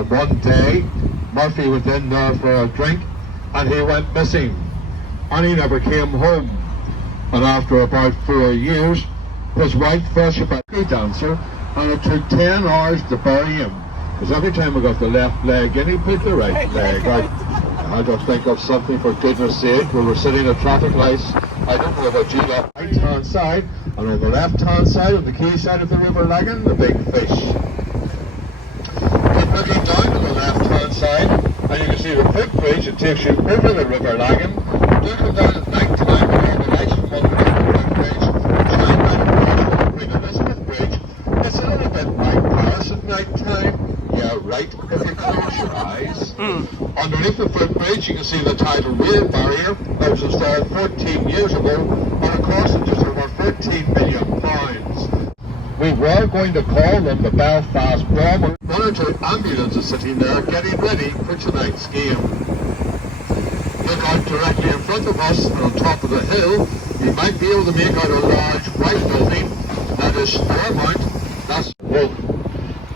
On one day, Murphy was in there for a drink and he went missing and he never came home. And after about 4 years, his wife fell ship a dancer and it took 10 hours to bury him. Because every time we got the left leg in, he put the right leg out. I had to think of something for goodness sake. We were sitting at traffic lights. I don't know about you, the right hand side, and on the left hand side, on the quay side of the River Lagan, the big fish. Keep looking down on the left hand side, and you can see the footbridge that takes you over the River Lagan. Do come down at night time, and the lights from underneath the footbridge shine right across the Queen Elizabeth Bridge. It's a little bit like Paris at night time. Yeah, right, if you close your eyes. Underneath the footbridge, you can see the tidal wave barrier that was installed 14 years ago, and it cost just over £14 million. We were going to call them the Belfast Bombers. One or two ambulances sitting there getting ready for tonight's game. Look out directly in front of us, and on top of the hill, you might be able to make out a large white building that is Stormont. That's Wolf.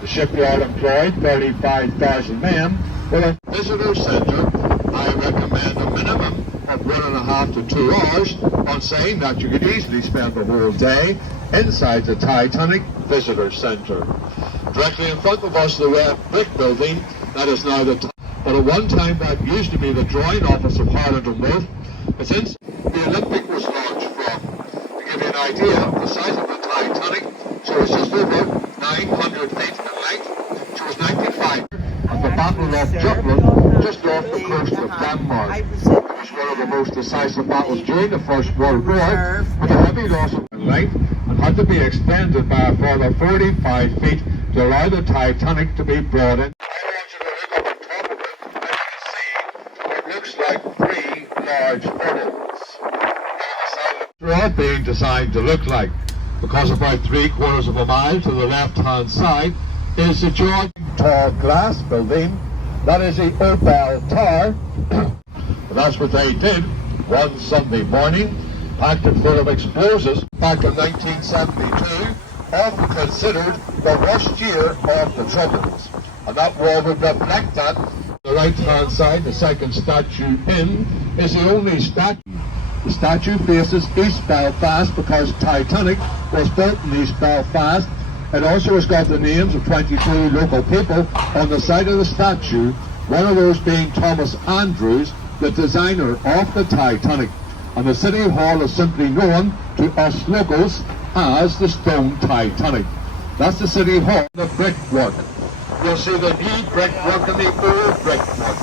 The shipyard employed 35,000 men. With a visitor centre, I recommend a minimum of 1.5 to 2 hours on saying that you could easily spend the whole day inside the Titanic Visitor Centre. Directly in front of us, the red brick building, that is now the but at one time that used to be the drawing office of Harland and Wolff. It's in the Olympic was launched from. To give you an idea of the size of the Titanic, so it's just over 900 feet in length. She was 95 at the Battle of Jutland, just off the coast of Denmark. It was one of the most decisive battles during the First World War, with a heavy loss of length, and had to be extended by a further 45 feet to allow the Titanic to be brought in. I want you to look up on top of it, and you can see it looks like 3 large funnels. They're all being designed to look like, because about 3/4 of a mile to the left-hand side is the George tall glass building. That is the Opal Tower. That's what they did one Sunday morning, packed it full of explosives. Back in 1972, often considered the worst year of the Troubles. And that wall would reflect that. The right-hand side, the second statue in, is the only statue. The statue faces East Belfast because Titanic was built in East Belfast. It also has got the names of 22 local people on the side of the statue, one of those being Thomas Andrews, the designer of the Titanic. And the City Hall is simply known to us locals as the Stone Titanic. That's the City Hall. The brickwork. You'll see the new brickwork and the old brickwork.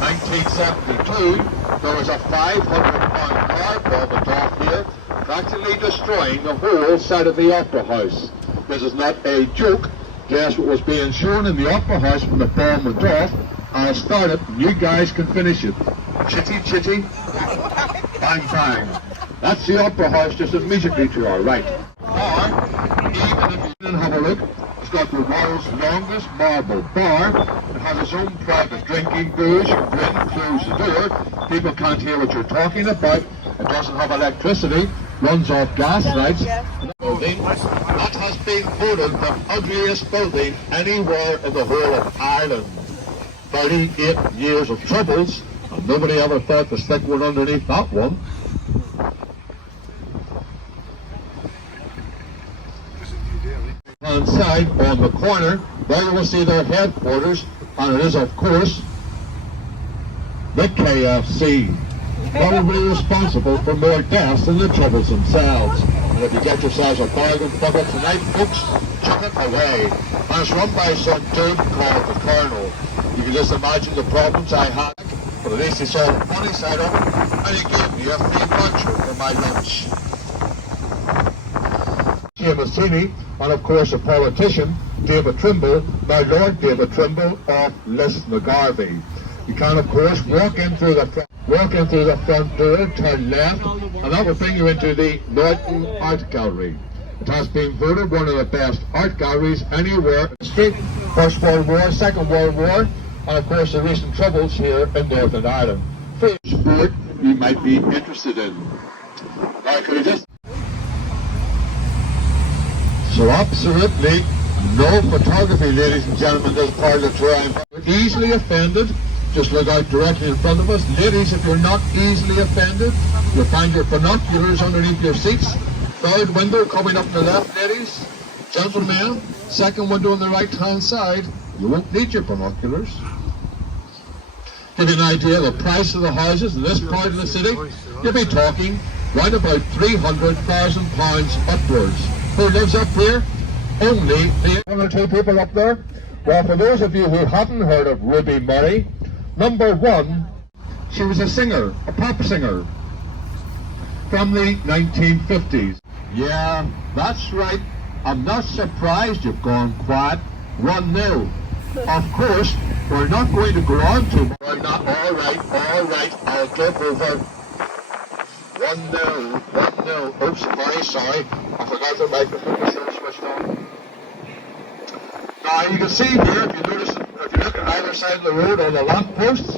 1972, there was a 500-pound car bomb off here, practically destroying the whole side of the Opera House. This is not a joke. Guess what was being shown in the Opera House when the bomb went off? I'll start it, you guys can finish it. Chitty chitty, bang bang. That's the Opera House just immediately to our right. Or, even if you didn't have a look, it's got the world's longest marble bar. It has its own private drinking booze. You go in, close the door. People can't hear what you're talking about. It doesn't have electricity. Runs off gas lights. Building that has been voted the ugliest building anywhere in the whole of Ireland. 38 years of troubles, and nobody ever thought to stick one underneath that one. On side, on the corner, there you will see their headquarters, and it is of course the KFC. Probably responsible for more deaths than the Troubles themselves. And if you get yourselves a bargain bucket tonight, folks, chuck it away. And it's run by some dude called the Colonel. You can just imagine the problems I had, but at least he saw the funny side of it, and he gave me a free luncher for my lunch. Mazzini, and of course a politician, David Trimble, now Lord David Trimble of Lisnagarvey. You can of course walk in through the front door, turn left, and that will bring you into the Norton Art Gallery. It has been voted one of the best art galleries anywhere in the street. First World War, Second World War, and of course the recent troubles here in Northern Ireland. For sport you might be interested in. Now could I just... So absolutely No photography, ladies and gentlemen, this part of the tour. I'm easily offended. Just look out directly in front of us. Ladies, if you're not easily offended, you'll find your binoculars underneath your seats. Third window coming up to the left, ladies. Gentlemen, second window on the right-hand side. You won't need your binoculars. Give you an idea of the price of the houses in this part of the city. You'll be talking right about £300,000 upwards. Who lives up here? Only the one or two people up there. Well, for those of you who haven't heard of Ruby Murray, number one, she was a singer, a pop singer from the 1950s. Yeah, that's right. I'm not surprised you've gone quiet. 1-0. Of course, we're not going to go on to... We're not... All right, I'll get over. 1-0, 1-0. Oops, very sorry. I forgot the microphone was still switched on. Now, you can see here, if you notice, if you look at either side of the road on the lampposts,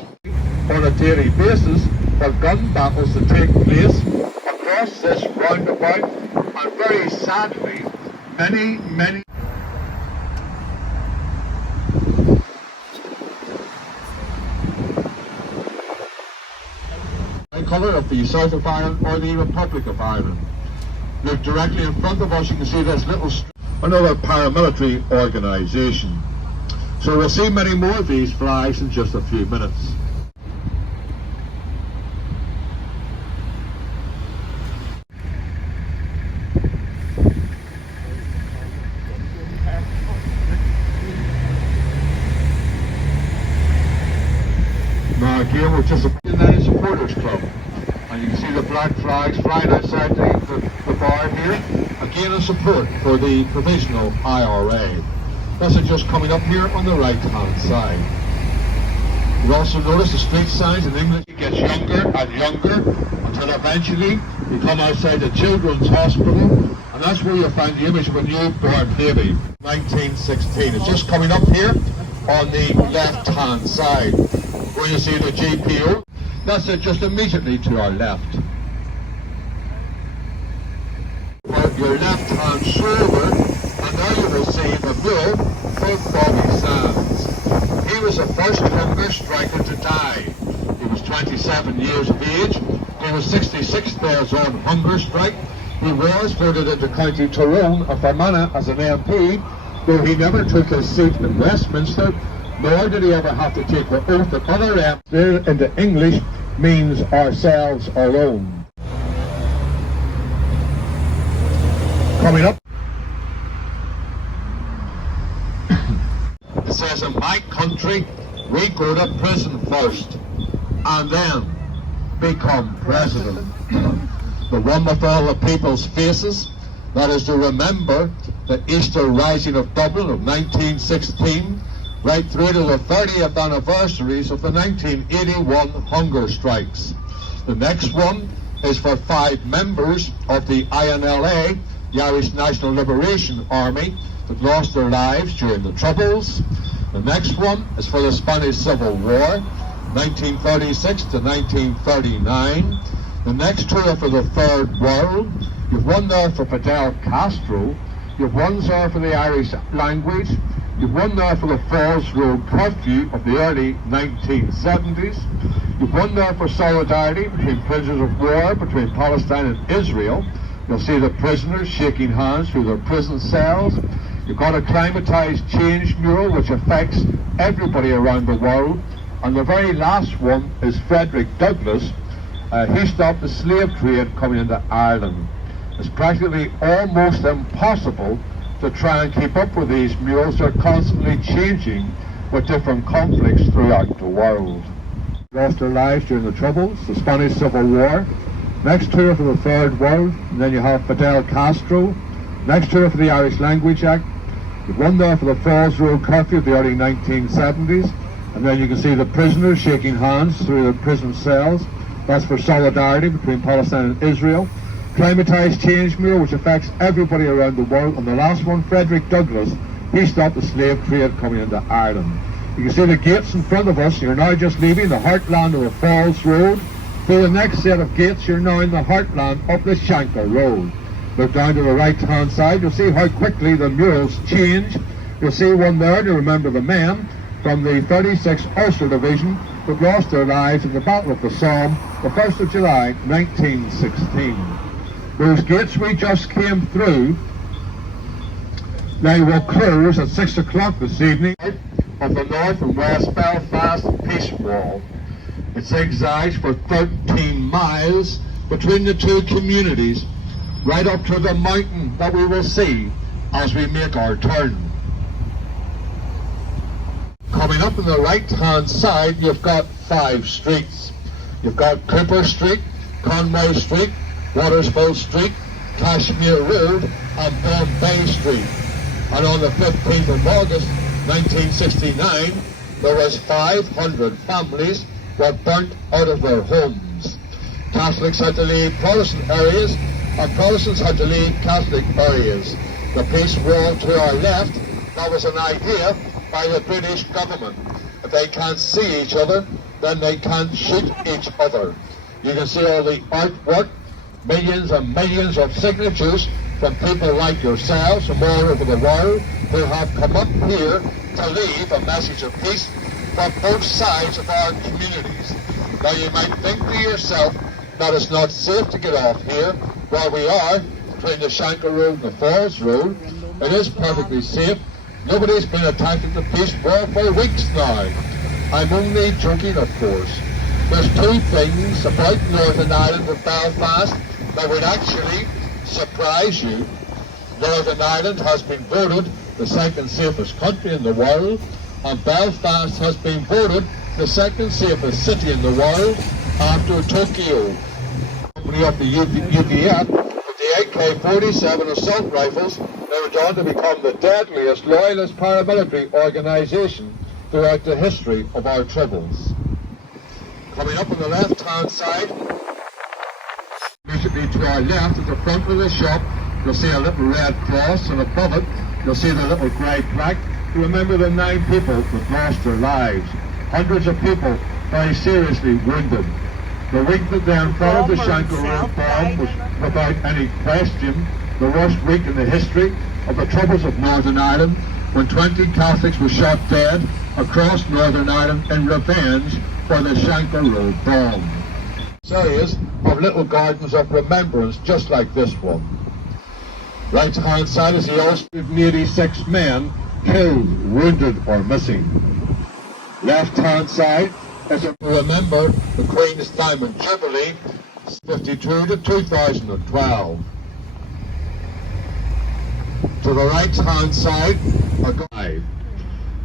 on a daily basis, for gun battles to take place across this roundabout, and very sadly, many colour of the South of Ireland or the Republic of Ireland. Look directly in front of us, you can see this little another paramilitary organisation. So we'll see many more of these flags in just a few minutes. Now again, we're just a United Supporters Club, and you can see the black flags flying outside the bar here, again in support for the provisional IRA. This is just coming up here on the right hand side. You also notice the street signs in English. It gets younger and younger until eventually you come outside the Children's Hospital, and that's where you'll find the image of a newborn baby. 1916. It's just coming up here on the left hand side, where you see the GPO. That's it, just immediately to our left. On your left hand shoulder, and now you will see the mural for Bobby Sands. He was the first hunger striker to die. He was 27 years of age. He was 66 days on hunger strike. He was voted into County Tyrone of Fermanagh as an MP, though he never took his seat in Westminster, nor did he ever have to take the oath that other MPs into English means ourselves alone. Coming up, it says, in my country, we go to prison first and then become president. The one with all the people's faces, that is to remember the Easter Rising of Dublin of 1916, right through to the 30th anniversaries of the 1981 hunger strikes. The next one is for 5 members of the INLA, the Irish National Liberation Army, that lost their lives during the Troubles. The next one is for the Spanish Civil War, 1936 to 1939. The next two are for the Third World. You've one there for Fidel Castro. You've one there for the Irish language. You've one there for the Falls Road curfew of the early 1970s. You've one there for solidarity between prisoners of war between Palestine and Israel. You'll see the prisoners shaking hands through their prison cells. You've got a climatized change mural which affects everybody around the world. And the very last one is Frederick Douglass. He stopped the slave trade coming into Ireland. It's practically almost impossible to try and keep up with these murals. They're constantly changing with different conflicts throughout the world. Lost their lives during the Troubles, the Spanish Civil War. Next two are for the Third World, and then you have Fidel Castro. Next two are for the Irish Language Act. You've one there for the Falls Road curfew of the early 1970s, and then you can see the prisoners shaking hands through the prison cells. That's for solidarity between Palestine and Israel. Climatized change mural which affects everybody around the world. And the last one, Frederick Douglass, he stopped the slave trade coming into Ireland. You can see the gates in front of us. You're now just leaving the heartland of the Falls Road. Through the next set of gates, you're now in the heartland up the Shanker Road. Look down to the right hand side, you'll see how quickly the murals change You'll see one there to remember the men from the 36th Ulster Division that lost their lives in the Battle of the Somme, the 1st of July 1916. Those gates we just came through, they will close at 6 o'clock this evening of the North and West Belfast Peace Wall. It zigzags for 13 miles between the two communities, right up to the mountain that we will see as we make our turn. Coming up on the right-hand side, you've got 5 streets. You've got Cooper Street, Conway Street, Watersfield Street, Cashmere Road, and Bombay Street. And on the 15th of August, 1969, there was 500 families were burnt out of their homes. Catholics had to leave Protestant areas, and Protestants had to leave Catholic areas. The peace wall to our left, that was an idea by the British government. If they can't see each other, then they can't shoot each other. You can see all the artwork, millions and millions of signatures from people like yourselves from all over the world who have come up here to leave a message of peace from both sides of our communities. Now you might think to yourself that it's not safe to get off here where we are between the Shanker Road and the Falls Road. It is perfectly safe. Nobody's been attacked at the peace wall for weeks now. I'm only joking, of course. There's 2 things about Northern Ireland and Belfast that would actually surprise you. Northern Ireland has been voted the 2nd safest country in the world, and Belfast has been voted the 2nd safest city in the world after Tokyo. Company of the UPF with the AK-47 assault rifles, they went on to become the deadliest loyalist paramilitary organisation throughout the history of our troubles. Coming up on the left-hand side, immediately to our left at the front of the shop, you'll see a little red cross, and above it you'll see the little grey plaque to remember the 9 people that lost their lives. Hundreds of people very seriously wounded. The week that then followed the Shanker Road bomb was, without any question, the worst week in the history of the troubles of Northern Ireland, when 20 Catholics were shot dead across Northern Ireland in revenge for the Shanker Road bomb. Series of little gardens of remembrance just like this one. Right hand side is the list of 86 men killed, wounded or missing. Left hand side is to remember the Queen's Diamond Jubilee 52 to 2012. To the right hand side, a guide.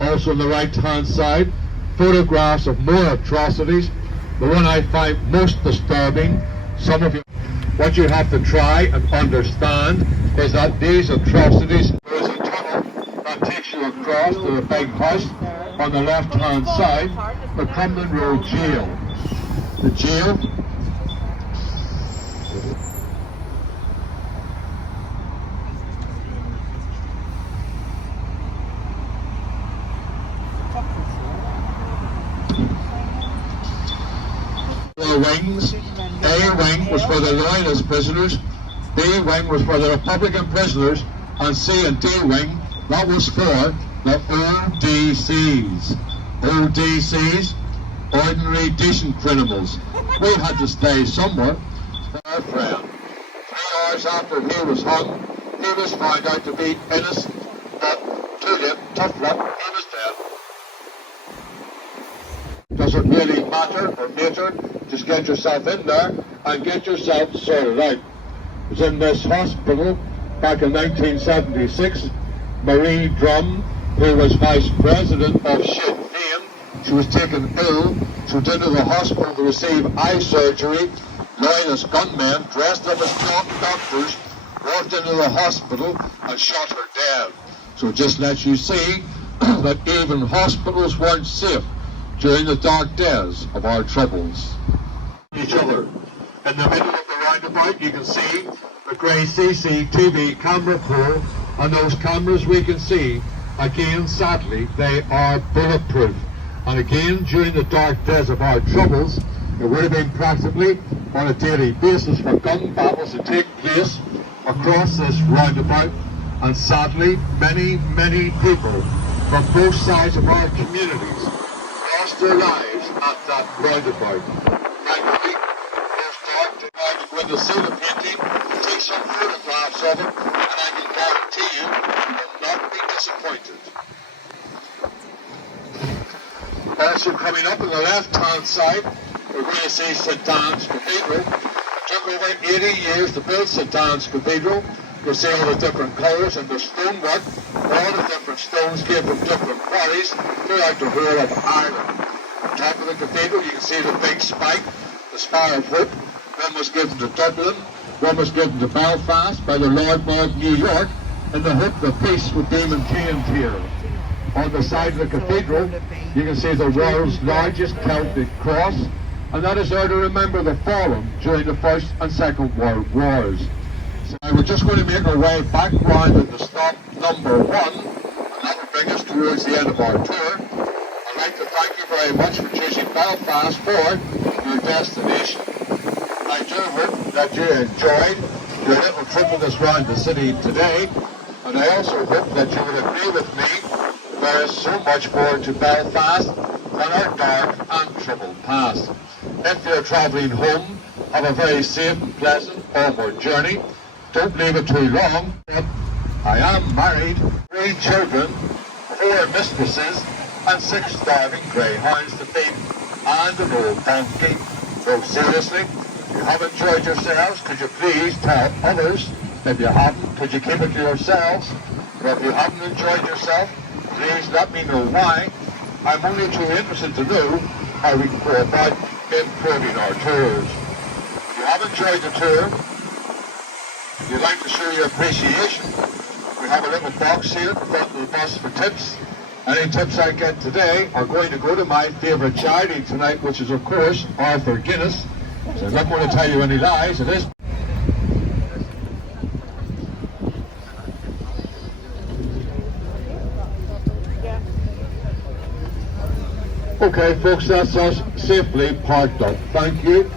Also on the right hand side, photographs of more atrocities. The one I find most disturbing, some of you, what you have to try and understand is that these atrocities, there is a tunnel that takes you across to the big house on the left hand side, the Crumlin Road Jail. The jail wings. A wing was for the Loyalist prisoners, B wing was for the Republican prisoners, and C and D wing, that was for the ODCs. ODCs, ordinary decent criminals. We had to stay somewhere. Our friend, 3 hours after he was hung, he was found out to be innocent, but too late, tough luck, he was dead. Does it really matter or matter? Just get yourself in there and get yourself sorted out. I was in this hospital back in 1976. Marie Drum, who was vice president of Sinn Féin, she was taken ill. She went into the hospital to receive eye surgery. Loyalist gunmen dressed up as doctors walked into the hospital and shot her dead. So it just lets you see that even hospitals weren't safe during the dark days of our troubles. Each other. In the middle of the roundabout you can see the grey CCTV camera pole, and those cameras we can see, again sadly, they are bulletproof. And again, during the dark days of our troubles, it would have been practically on a daily basis for gun battles to take place across this roundabout And sadly, many people from both sides of our communities lost their lives at that roundabout. Thankfully, there's dark to go in to see the painting, take some photographs of it, and I can guarantee you will not be disappointed. Also coming up on the left-hand side, we're going to see St. Anne's Cathedral. It took over 80 years to build St. Anne's Cathedral. You'll see all the different colours and the stonework. All the different stones came from different quarries throughout the whole of Ireland. On top of the cathedral you can see the big spike, the Spire of Hope. One was given to Dublin, one was given to Belfast by the Lord Mayor of New York, in the hope that peace would be maintained here. On the side of the cathedral you can see the world's largest Celtic cross, and that is there to remember the fallen during the First and Second World Wars. So we're just going to make our way back round at the stop number 1, and that will bring us towards the end of our tour. I'd like to thank you very much for choosing Belfast for your destination. I do hope that you enjoyed your little trip with us round the city today, and I also hope that you will agree with me there is so much more to Belfast than our dark and troubled past. If you're travelling home, have a very safe and pleasant homeward journey. Don't leave it too long. I am married, 3 children, 4 mistresses, and 6 starving greyhounds to feed, and an old donkey. So seriously, if you have enjoyed yourselves, could you please tell others? If you haven't, could you keep it to yourselves? Or if you haven't enjoyed yourself, please let me know why. I'm only too interested to know how we can go about improving our tours. If you have enjoyed the tour, if you'd like to show your appreciation, we have a little box here at the front of the bus for tips. Any tips I get today are going to go to my favourite charity tonight, which is of course Arthur Guinness. So I'm not going to tell you any lies, it is. Okay folks, that's us safely parked up. Thank you.